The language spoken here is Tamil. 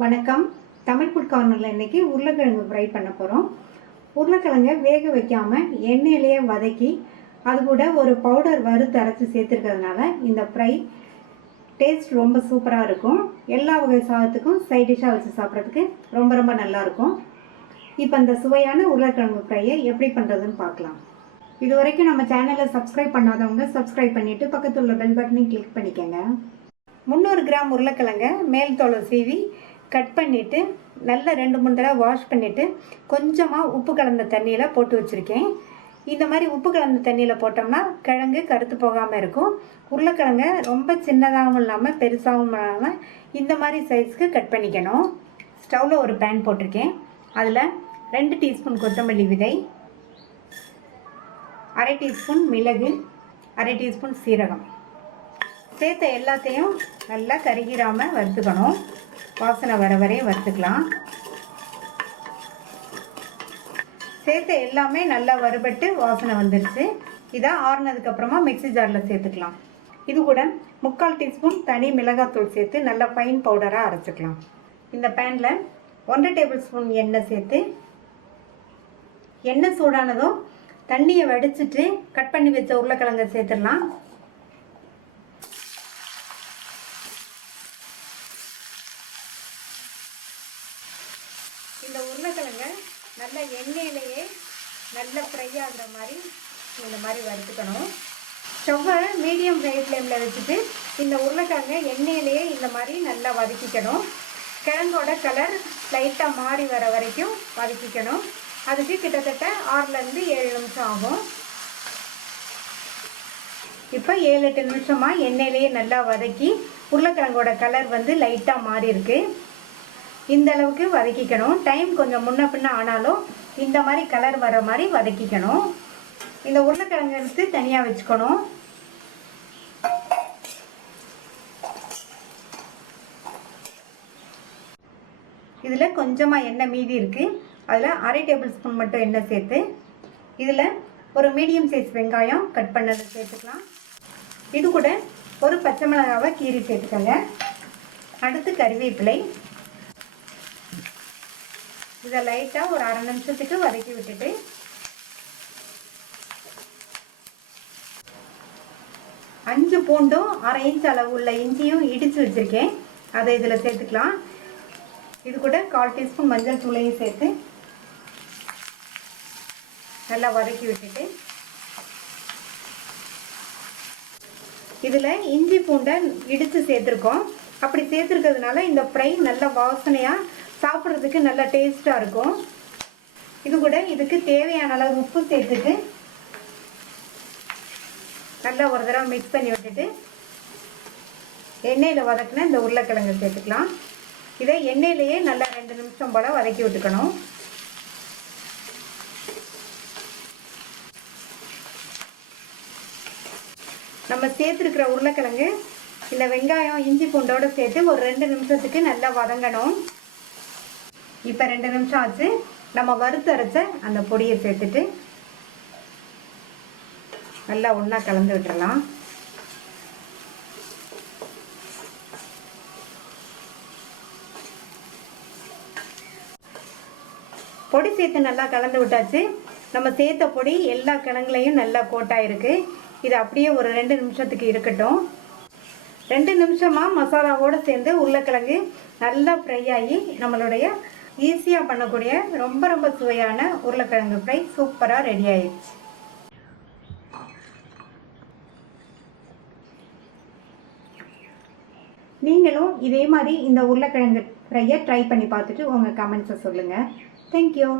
வணக்கம். தமிழ் ஃபுட் கார்னரில் இன்றைக்கி உருளைக்கிழங்கு ஃப்ரை பண்ண போகிறோம். உருளைக்கிழங்கை வேக வைக்காமல் எண்ணெயிலேயே வதக்கி அது கூட ஒரு பவுடர் வறுத்து அரைச்சி சேர்த்துருக்கிறதுனால இந்த ஃப்ரை டேஸ்ட் ரொம்ப சூப்பராக இருக்கும். எல்லா வகை சாதத்துக்கும் சைட் டிஷ்ஷாக வச்சு சாப்பிட்றதுக்கு ரொம்ப நல்லாயிருக்கும். இப்போ இந்த சுவையான உருளைக்கிழங்கு ஃப்ரையை எப்படி பண்ணுறதுன்னு பார்க்கலாம். இது வரைக்கும் நம்ம சேனலை சப்ஸ்கிரைப் பண்ணாதவங்க சப்ஸ்கிரைப் பண்ணிவிட்டு பக்கத்தில் உள்ள பெல் பட்டனையும் கிளிக் பண்ணிக்கோங்க. 300 கிராம் உருளைக்கிழங்கை மேல் தோலை சீவி கட் பண்ணிவிட்டு நல்லா 2-3 தடவை வாஷ் பண்ணிவிட்டு கொஞ்சமாக உப்பு கலந்த தண்ணியில் போட்டு வச்சுருக்கேன். இந்த மாதிரி உப்பு கலந்த தண்ணியில் போட்டோம்னா கிழங்கு கருத்து போகாமல் இருக்கும். உருளைக்கிழங்கை ரொம்ப சின்னதாகவும் இல்லாமல் பெருசாகவும் இல்லாமல் இந்த மாதிரி சைஸ்க்கு கட் பண்ணிக்கணும். ஸ்டவ்வில் ஒரு பேன் போட்டிருக்கேன். அதில் 2 டீஸ்பூன் கொத்தமல்லி விதை, 1/2 டீஸ்பூன் மிளகு, 1/2 டீஸ்பூன் சீரகம் சேர்த்த எல்லாத்தையும் நல்லா கருகிராமல் வறுத்துக்கணும். வாசனை வர வரையும் வறுத்துக்கலாம். சேர்த்த எல்லாமே நல்லா வறுபட்டு வாசனை வந்துடுச்சு. இதை ஆறுனதுக்கப்புறமா மிக்ஸி ஜாரில் சேர்த்துக்கலாம். இது கூட 3/4 டீஸ்பூன் தனி மிளகாத்தூள் சேர்த்து நல்லா ஃபைன் பவுடராக அரைச்சிக்கலாம். இந்த பேனில் 1 டேபிள் ஸ்பூன் எண்ணெய் சேர்த்து எண்ணெய் சூடானதும் தண்ணியை வடிச்சிட்டு கட் பண்ணி வச்ச உருளைக்கிழங்கை சேர்த்துடலாம். இந்த உருளைக்கிழங்கை நல்ல எண்ணெயிலேயே நல்ல ஃப்ரை ஆகிற மாதிரி இந்த மாதிரி வறுத்துக்கணும். ஸ்டவ்வை மீடியம் ஃப்ளேமில் வச்சுட்டு இந்த உருளைக்கிழங்கை எண்ணெயிலேயே இந்த மாதிரி நல்லா வதக்கிக்கணும். கிழங்கோட கலர் லைட்டாக மாறி வர வரைக்கும் வதக்கிக்கணும். அதுக்கு கிட்டத்தட்ட 6லேருந்து 7 நிமிஷம் ஆகும். இப்போ 7-8 நிமிஷமாக எண்ணெயிலேயே நல்லா வதக்கி உருளைக்கிழங்கோட கலர் வந்து லைட்டாக மாறி இருக்கு. இந்த அளவுக்கு வதக்கிக்கணும். டைம் கொஞ்சம் முன்ன பின்ன ஆனாலும் இந்த மாதிரி கலர் வர மாதிரி வதக்கிக்கணும். இந்த உருளைக்கிழங்கு எடுத்து தனியாக வச்சுக்கணும். இதில் கொஞ்சமாக எண்ணெய் மீதி இருக்குது. அதில் 1/2 டேபிள் ஸ்பூன் மட்டும் எண்ணெய் சேர்த்து இதில் ஒரு மீடியம் சைஸ் வெங்காயம் கட் பண்ணதை சேர்த்துக்கலாம். இது கூட ஒரு பச்சை மிளகாவை கீரி சேர்த்துக்கோங்க. அடுத்து கறிவேப்பிலை. இதை லைட்டாக ஒரு 1/2 நிமிஷத்துக்கு வதக்கி விட்டுட்டு 5 பூண்டும் 1/2 இன்ச் அளவு உள்ள இஞ்சியும் இடித்து வச்சுருக்கேன். அதை இதில் சேர்த்துக்கலாம். இது கூட 1/4 டீஸ்பூன் மஞ்சள் தூளையும் சேர்த்து நல்லா வதக்கி விட்டுட்டு இதில் இஞ்சி பூண்டை இடித்து சேர்த்துருக்கோம். அப்படி சேர்த்துருக்கிறதுனால இந்த ஃப்ரை நல்ல வாசனையாக சாப்பிட்றதுக்கு நல்ல டேஸ்ட்டாக இருக்கும். இது கூட இதுக்கு தேவையான அளவு உப்பு சேர்த்துட்டு நல்லா ஒரு தடவை மிக்ஸ் பண்ணி விட்டுட்டு எண்ணெயில் வதக்கின இந்த உருளைக்கிழங்கு சேர்த்துக்கலாம். இதை எண்ணெயிலேயே நல்லா 2 நிமிஷம் போல் வதக்கி விட்டுக்கணும். நம்ம சேர்த்துருக்கிற உருளைக்கிழங்கு இந்த வெங்காயம் இஞ்சி பூண்டோடு சேர்த்து ஒரு 2 நிமிஷத்துக்கு நல்லா வதங்கணும். இப்போ 2 நிமிஷம் ஆச்சு. நம்ம வறுத்து அரைச்ச அந்த பொடியை சேர்த்துட்டு நல்லா ஒன்றா கலந்து விட்டுறலாம். பொடி சேர்த்து நல்லா கலந்து விட்டாச்சு. நம்ம சேர்த்த பொடி எல்லா கிழங்குலையும் நல்லா கோட்டாயிருக்கு. இது அப்படியே ஒரு 2 நிமிஷத்துக்கு இருக்கட்டும். 2 நிமிஷமாக மசாலாவோடு சேர்ந்து உருளைக்கிழங்கு நல்லா ஃப்ரை ஆகி நம்மளுடைய ஈஸியாக பண்ணக்கூடிய ரொம்ப சுவையான உருளைக்கிழங்கு ஃப்ரை சூப்பராக ரெடி ஆயிடுச்சு. நீங்களும் இதே மாதிரி இந்த உருளைக்கிழங்கு ஃப்ரையை ட்ரை பண்ணி பார்த்துட்டு உங்கள் கமெண்ட்ஸை சொல்லுங்கள். தேங்க்யூ.